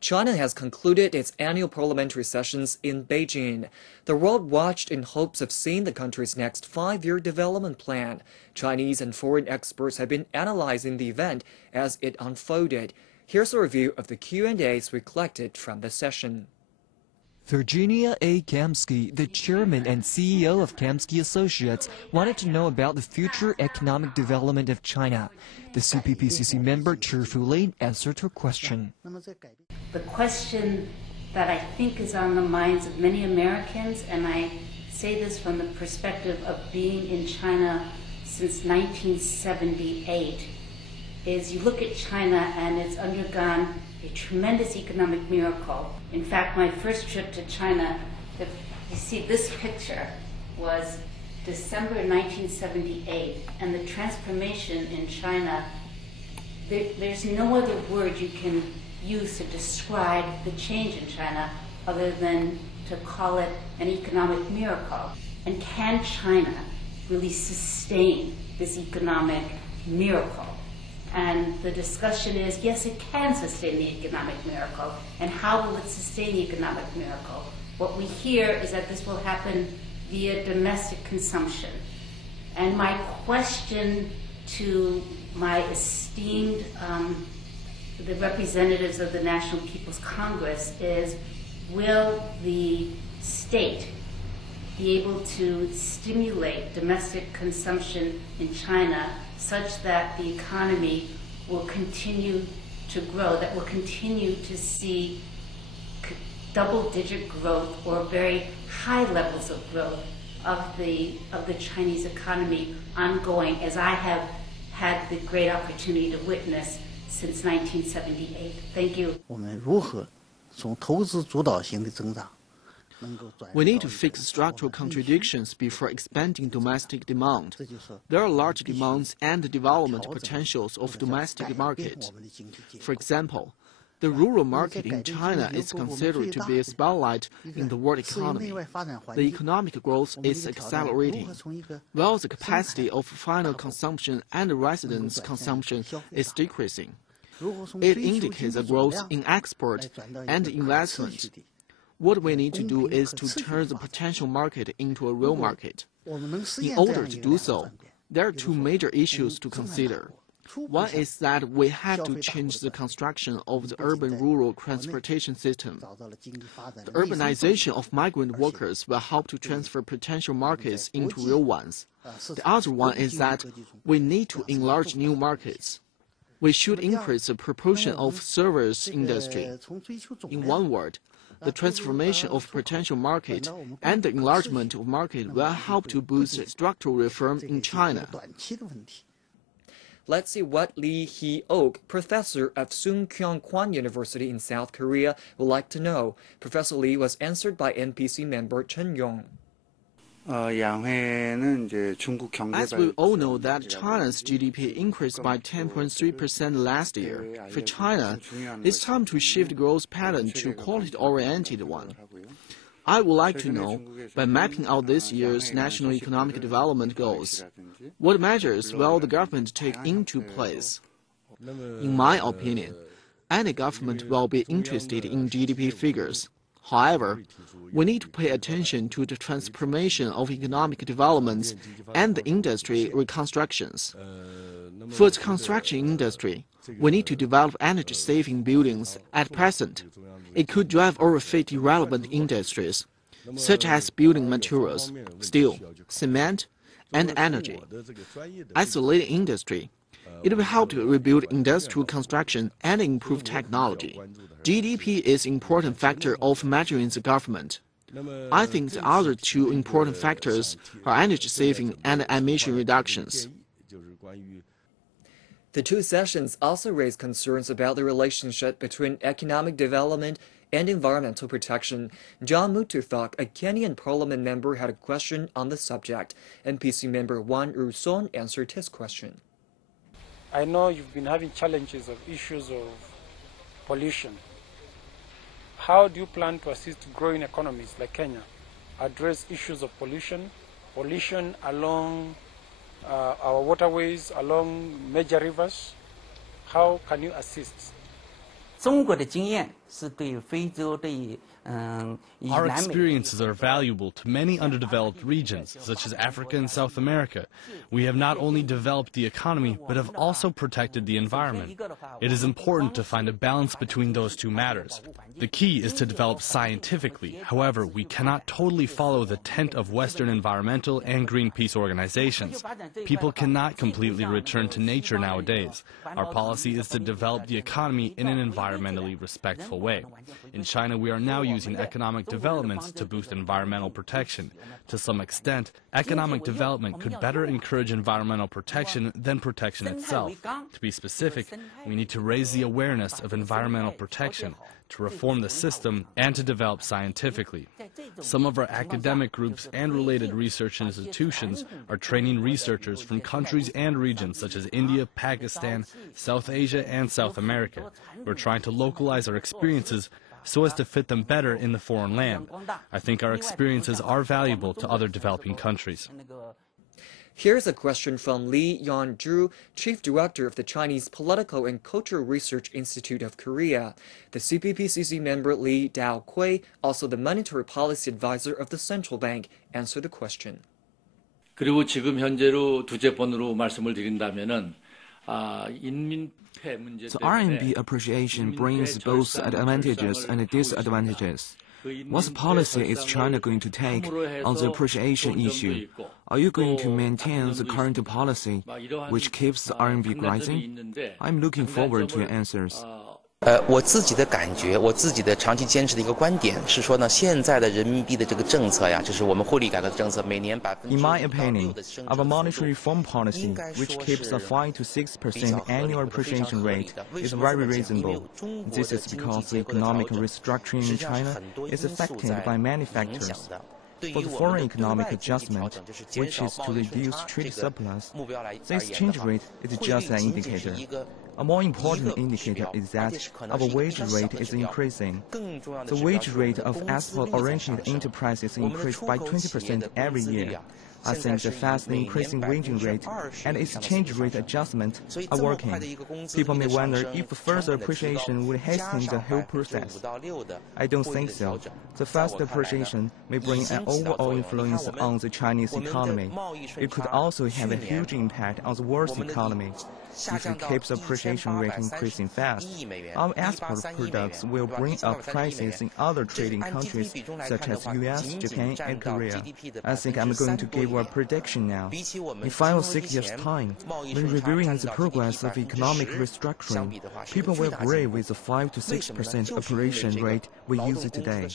China has concluded its annual parliamentary sessions in Beijing. The world watched in hopes of seeing the country's next five-year development plan. Chinese and foreign experts have been analyzing the event as it unfolded. Here's a review of the Q&As we collected from the session. Virginia A. Kamsky, the chairman and CEO of Kamsky Associates, wanted to know about the future economic development of China. The CPPCC member Chu Fulin answered her question. The question that I think is on the minds of many Americans, and I say this from the perspective of being in China since 1978, is you look at China and it's undergone a tremendous economic miracle. In fact, my first trip to China, if you see this picture, was December 1978, and the transformation in China, there's no other word you can use to describe the change in China other than to call it an economic miracle. And can China really sustain this economic miracle? And the discussion is, yes, it can sustain the economic miracle. And how will it sustain the economic miracle? What we hear is that this will happen via domestic consumption. And my question to my esteemed the representatives of the National People's Congress is, will the state be able to stimulate domestic consumption in China such that the economy will continue to grow, that will continue to see double-digit growth or very high levels of growth of the Chinese economy ongoing, as I have had the great opportunity to witness since 1978. Thank you. We need to fix structural contradictions before expanding domestic demand. There are large demands and development potentials of domestic market. For example, the rural market in China is considered to be a spotlight in the world economy. The economic growth is accelerating, while the capacity of final consumption and residence consumption is decreasing. It indicates a growth in export and investment. What we need to do is to turn the potential market into a real market. In order to do so, there are two major issues to consider. One is that we have to change the construction of the urban-rural transportation system. The urbanization of migrant workers will help to transfer potential markets into real ones. The other one is that we need to enlarge new markets. We should increase the proportion of service industry. In one word, the transformation of potential market and the enlargement of market will help to boost structural reform in China. Let's see what Lee Hee-ok, professor of Sungkyunkwan University in South Korea, would like to know. Professor Lee was answered by NPC member Chen Yong. As we all know that China's GDP increased by 10.3% last year. For China, it's time to shift growth pattern to quality-oriented one. I would like to know, by mapping out this year's national economic development goals, what measures will the government take into place? In my opinion, any government will be interested in GDP figures. However, we need to pay attention to the transformation of economic developments and the industry reconstructions. For the construction industry, we need to develop energy-saving buildings at present. It could drive or fit relevant industries, such as building materials, steel, cement, and energy. As a leading industry, it will help to rebuild industrial construction and improve technology. GDP is an important factor of measuring the government. I think the other two important factors are energy saving and emission reductions. The two sessions also raised concerns about the relationship between economic development and environmental protection. John Mututhok, a Kenyan parliament member, had a question on the subject. NPC member Wan Ruson answered his question. I know you've been having challenges of issues of pollution. How do you plan to assist growing economies like Kenya address issues of pollution along our waterways, along major rivers? How can you assist? 中国的经验 Our experiences are valuable to many underdeveloped regions, such as Africa and South America. We have not only developed the economy, but have also protected the environment. It is important to find a balance between those two matters. The key is to develop scientifically. However, we cannot totally follow the tent of Western environmental and Greenpeace organizations. People cannot completely return to nature nowadays. Our policy is to develop the economy in an environmentally respectful way. In China, we are now using economic developments to boost environmental protection. To some extent, economic development could better encourage environmental protection than protection itself. To be specific, we need to raise the awareness of environmental protection, to reform the system, and to develop scientifically. Some of our academic groups and related research institutions are training researchers from countries and regions such as India, Pakistan, South Asia, and South America. We're trying to localize our experiences so as to fit them better in the foreign land. I think our experiences are valuable to other developing countries. Here's a question from Li Yanzhu, Chief Director of the Chinese Political and Cultural Research Institute of Korea. The CPPCC member Li Daokui, also the Monetary Policy Advisor of the Central Bank, answered the question. 그리고 지금 현재로 두째 번으로 말씀을 드린다면은 The RMB appreciation brings both advantages and disadvantages. What policy is China going to take on the appreciation issue? Are you going to maintain the current policy, which keeps the RMB rising? I'm looking forward to your answers. 我自己的感觉，我自己的长期坚持的一个观点是说呢，现在的人民币的这个政策呀，就是我们汇率改革的政策，每年In my opinion, our monetary reform policy, which keeps a 5 to 6% annual appreciation rate, is very reasonable. This is because the economic restructuring in China is affected by many factors. For the foreign economic adjustment, which is to reduce trade surplus, the exchange rate is just an indicator. A more important indicator is that our wage rate is increasing. The wage rate of export-oriented enterprises increased by 20% every year. I think the fast increasing wage rate and exchange rate adjustment are working. People may wonder if further appreciation would hasten the whole process. I don't think so. The fast appreciation may bring an overall influence on the Chinese economy. It could also have a huge impact on the world's economy. If it keeps the appreciation rate increasing fast, our export products will bring up prices in other trading countries such as US, Japan, and Korea. I think I'm going to give a prediction now. In 5 or 6 years' time, when reviewing the progress of economic restructuring, people will agree with the 5 to 6% appreciation rate we use today.